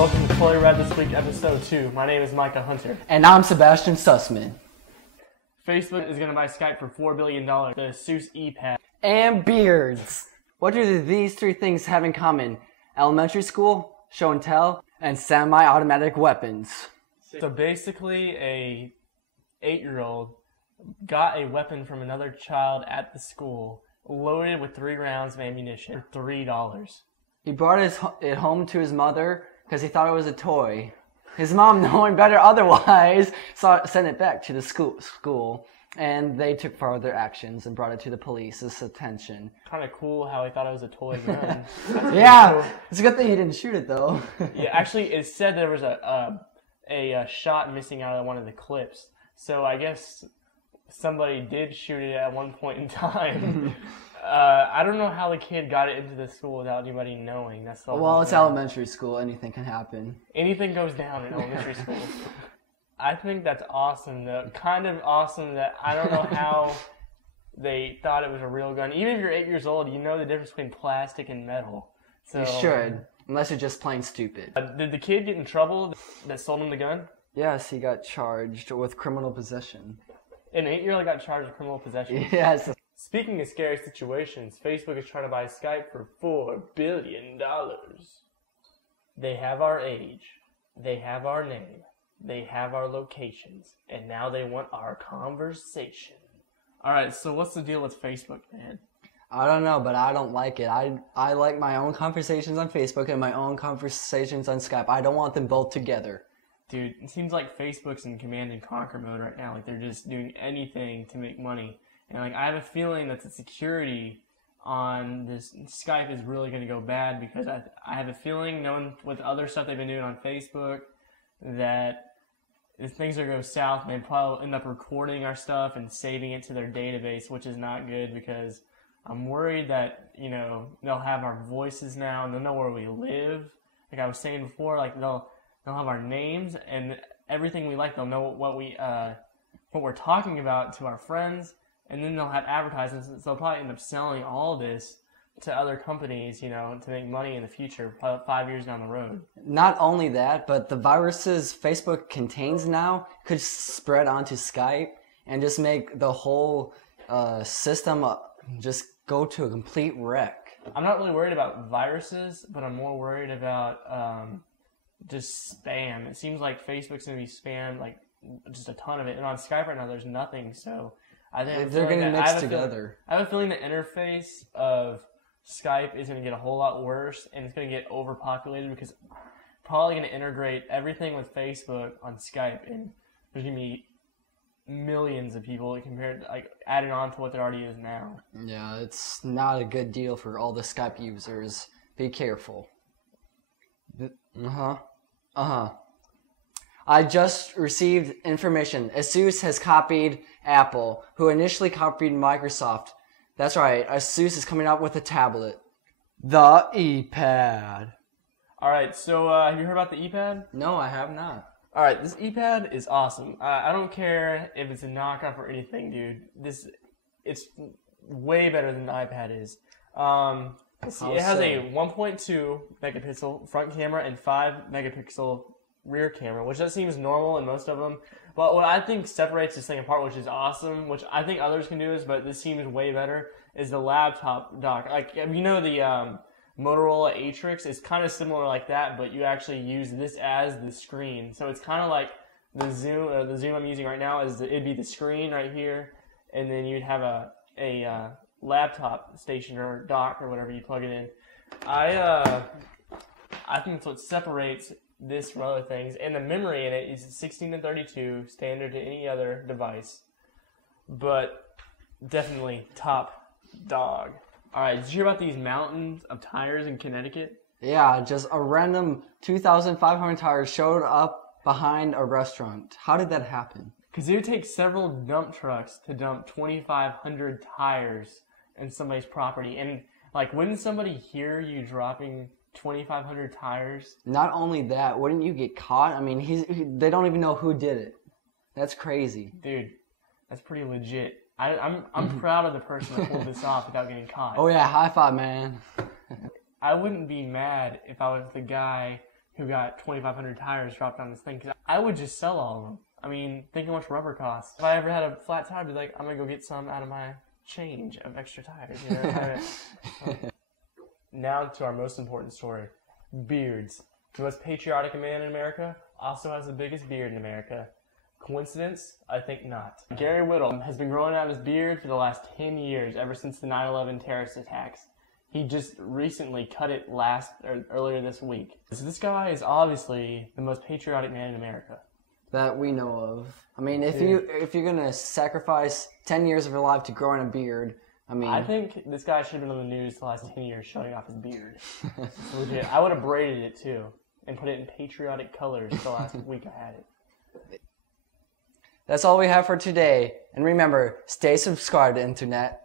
Welcome to Fully Read This Week, Episode 2. My name is Micah Hunter. And I'm Sebastian Sussman. Facebook is going to buy Skype for $4 billion. The Asus ePad. And beards. What do these three things have in common? Elementary school, show and tell, and semi-automatic weapons. So basically, a 8-year-old got a weapon from another child at the school, loaded with 3 rounds of ammunition for $3. He brought it home to his mother because he thought it was a toy. His mom, knowing better otherwise, sent it back to the school, and they took further actions and brought it to the police's attention. Kind of cool how he thought it was a toy gun. Yeah, it's a good thing he didn't shoot it though. Yeah, actually, it said there was a shot missing out of one of the clips. So I guess somebody did shoot it at one point in time. I don't know how the kid got it into the school without anybody knowing. That's the Well, it's elementary school. Anything can happen. Anything goes down in elementary school. I think that's awesome, though. Kind of awesome that I don't know how they thought it was a real gun. Even if you're 8 years old, you know the difference between plastic and metal. So, you should, unless you're just plain stupid. Did the kid get in trouble that sold him the gun? Yes, he got charged with criminal possession. An 8-year-old got charged with criminal possession? Yes. Speaking of scary situations, Facebook is trying to buy Skype for $4 billion. They have our age. They have our name. They have our locations. And now they want our conversation. Alright, so what's the deal with Facebook, man? I don't know, but I don't like it. I like my own conversations on Facebook and my own conversations on Skype. I don't want them both together. Dude, it seems like Facebook's in command and conquer mode right now. Like, they're just doing anything to make money. And, like, I have a feeling that the security on this Skype is really going to go bad because I have a feeling, knowing with other stuff they've been doing on Facebook, that if things are going to go south, they probably end up recording our stuff and saving it to their database, which is not good because I'm worried that, you know, they'll have our voices now and they'll know where we live. Like I was saying before, like they'll have our names and everything we like. They'll know what we're talking about to our friends. And then they'll have advertisements, so they'll probably end up selling all this to other companies, you know, to make money in the future, 5 years down the road. Not only that, but the viruses Facebook contains now could spread onto Skype and just make the whole system just go to a complete wreck. I'm not really worried about viruses, but I'm more worried about just spam. It seems like Facebook's going to be spammed, like just a ton of it. And on Skype right now, there's nothing, so I think they're going to mix together. I have a feeling the interface of Skype is going to get a whole lot worse, and it's going to get overpopulated because probably going to integrate everything with Facebook on Skype, and there's going to be millions of people compared, like, added on to what there already is now. Yeah, it's not a good deal for all the Skype users. Be careful. I just received information. Asus has copied Apple, who initially copied Microsoft. That's right, Asus is coming out with a tablet. The ePad. Alright, so have you heard about the ePad? No, I have not. Alright, this ePad is awesome. I don't care if it's a knockoff or anything, dude. It's way better than the iPad is. It has a 1.2 megapixel front camera and 5 megapixel rear camera, which that seems normal in most of them. But what I think separates this thing apart, which is awesome, which I think others can do this, but this seems way better, is the laptop dock. Like, you know, the Motorola Atrix is kind of similar like that, but you actually use this as the screen. So it's kind of like the Zoom I'm using right now it'd be the screen right here, and then you'd have a laptop station or dock or whatever you plug it in. I think that's what separates this from other things, and the memory in it is 16 to 32, standard to any other device, but definitely top dog. Alright, did you hear about these mountains of tires in Connecticut? Yeah, just a random 2,500 tires showed up behind a restaurant. How did that happen? Because it would take several dump trucks to dump 2,500 tires in somebody's property, and like, wouldn't somebody hear you dropping 2,500 tires? Not only that, wouldn't you get caught? I mean, they don't even know who did it. That's crazy. Dude, that's pretty legit. I'm proud of the person that pulled this off without getting caught. Oh yeah, high five, man. I wouldn't be mad if I was the guy who got 2,500 tires dropped on his thing. 'Cause I would just sell all of them. I mean, think how much rubber costs. If I ever had a flat tire, I'd be like, I'm gonna go get some out of my change of extra tires. You know? Now to our most important story: beards. The most patriotic man in America also has the biggest beard in America. Coincidence? I think not. Gary Whittle has been growing out his beard for the last 10 years, ever since the 9/11 terrorist attacks. He just recently cut it earlier this week. So this guy is obviously the most patriotic man in America. That we know of. I mean, if you're gonna sacrifice 10 years of your life to growing a beard, I mean, I think this guy should have been on the news the last 10 years showing off his beard. Legit. I would have braided it too and put it in patriotic colors the last week I had it. That's all we have for today. And remember, stay subscribed to Internet.